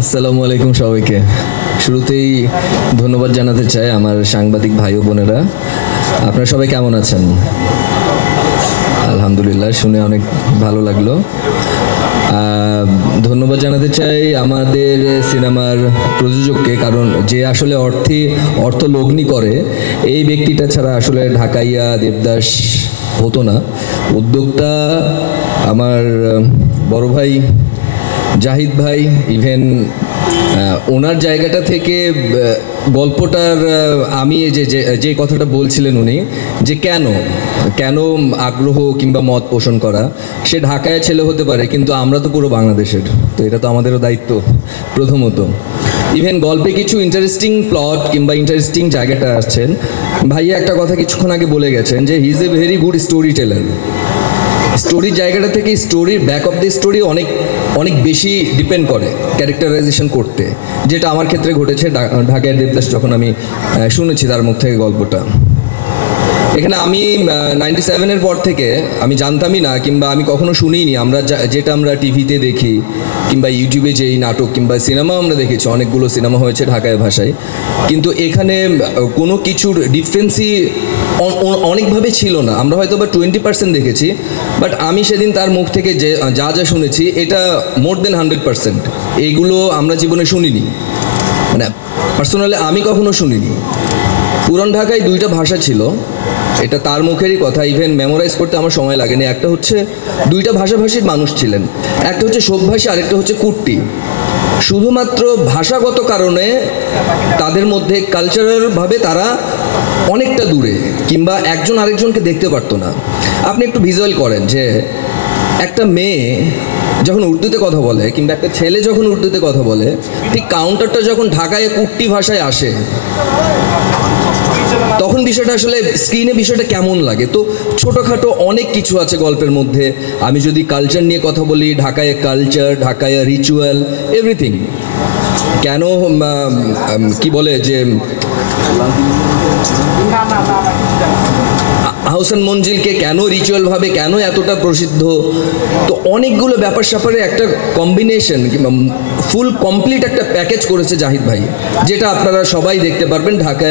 আসসালামু আলাইকুম সবাইকে। শুরুতেই ধন্যবাদ জানাতে চাই আমার সাংবাদিক ভাই ও বোনেরা। আপনারা সবাই কেমন আছেন? আলহামদুলিল্লাহ, শুনে অনেক ভালো লাগলো। ধন্যবাদ জানাতে চাই আমাদের সিনেমার প্রযোজককে, কারণ যে আসলে অর্থ লগ্নি করে এই ব্যক্তিটা ছাড়া আসলে ঢাকাইয়া দেবদাস হতো না। উদ্যোক্তা আমার বড় ভাই জাহিদ ভাই, ইভেন ওনার জায়গাটা থেকে গল্পটার আমি যে কথাটা বলছিলেন উনি, যে কেন আগ্রহ কিংবা মত পোষণ করা, সে ঢাকায় ছেলে হতে পারে কিন্তু আমরা তো পুরো বাংলাদেশের, তো এটা তো আমাদেরও দায়িত্ব প্রথমত। ইভেন গল্পে কিছু ইন্টারেস্টিং প্লট কিংবা ইন্টারেস্টিং জায়গাটা আসছেন। ভাইয়া একটা কথা কিছুক্ষণ আগে বলে গেছেন যে he is a very good story teller. স্টোরির জায়গাটা থেকে স্টোরির ব্যাক অফ দ্য স্টোরি অনেক বেশি ডিপেন্ড করে ক্যারেক্টারাইজেশন করতে, যেটা আমার ক্ষেত্রে ঘটেছে ঢাকায় দেবদাস যখন আমি শুনেছি তার মুখ থেকে গল্পটা। এখানে আমি 97-এর পর থেকে আমি জানতামই না কিংবা আমি কখনো শুনিনি, যেটা আমরা টিভিতে দেখি কিংবা ইউটিউবে যেই নাটক কিংবা সিনেমা আমরা দেখেছি, অনেকগুলো সিনেমা হয়েছে ঢাকায় ভাষায়, কিন্তু এখানে কোনো কিছুর ডিফারেন্সই অনেকভাবে ছিল না। আমরা হয়তো বা 20% দেখেছি, বাট আমি সেদিন তার মুখ থেকে যা শুনেছি এটা মোর দেন 100%। এইগুলো আমরা জীবনে শুনিনি, মানে পার্সোনালি আমি কখনো শুনিনি। পুরান ঢাকায় 2টা ভাষা ছিল, এটা তার মুখেরই কথা। ইভেন মেমোরাইজ করতে আমার সময় লাগেনি। একটা হচ্ছে 2টা ভাষাভাষীর মানুষ ছিলেন, একটা হচ্ছে শোকভাষী, আরেকটা হচ্ছে কুট্টি। শুধুমাত্র ভাষাগত কারণে তাদের মধ্যে কালচারালভাবে তারা অনেকটা দূরে, কিংবা একজন আরেকজনকে দেখতে পারতো না। আপনি একটু ভিজুয়াল করেন যে একটা মেয়ে যখন উর্দুতে কথা বলে কিংবা একটা ছেলে যখন উর্দুতে কথা বলে, ঠিক কাউন্টারটা যখন ঢাকায় কুট্টি ভাষায় আসে, তখন বিষয়টা আসলে স্ক্রিনে বিষয়টা কেমন লাগে। তো ছোটোখাটো অনেক কিছু আছে গল্পের মধ্যে। আমি যদি কালচার নিয়ে কথা বলি, ঢাকায় কালচার, ঢাকায় রিচুয়াল, এভরিথিং। কেন কি বলে যে আহসান মঞ্জিলকে কেন রিচুয়ালভাবে কেন এতটা প্রসিদ্ধ, তো অনেকগুলো ব্যাপার স্যাপারে একটা কম্বিনেশন কিংবা ফুল কমপ্লিট একটা প্যাকেজ করেছে জাহিদ ভাই, যেটা আপনারা সবাই দেখতে পারবেন ঢাকা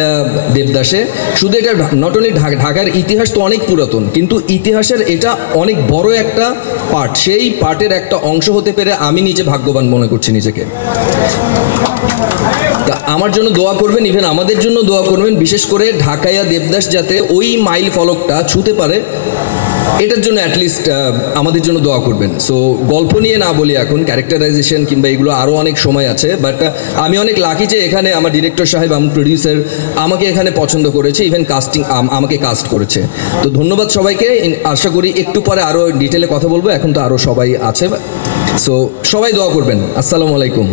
দেবদাসে। শুধু এটা নট অনলি ঢাকার ইতিহাস তো অনেক পুরাতন, কিন্তু ইতিহাসের এটা অনেক বড় একটা পার্ট। সেই পার্টের একটা অংশ হতে পেরে আমি নিজে ভাগ্যবান মনে করছি নিজেকে। আমার জন্য দোয়া করবেন, ইভেন আমাদের জন্য দোয়া করবেন, বিশেষ করে ঢাকাইয়া দেবদাস যাতে ওই মাইল ফলকটা ছুঁতে পারে, এটার জন্য অ্যাটলিস্ট আমাদের জন্য দোয়া করবেন। সো গল্প নিয়ে না বলি এখন, ক্যারেক্টারাইজেশন কিংবা এগুলো আরও অনেক সময় আছে, বাট আমি অনেক লাকি যে এখানে আমার ডিরেক্টর সাহেব, আমার প্রডিউসার আমাকে এখানে পছন্দ করেছে, ইভেন কাস্টিং আমাকে কাস্ট করেছে। তো ধন্যবাদ সবাইকে। আশা করি একটু পরে আরও ডিটেলে কথা বলবো, এখন তো আরও সবাই আছে। সো সবাই দোয়া করবেন। আসসালামু আলাইকুম।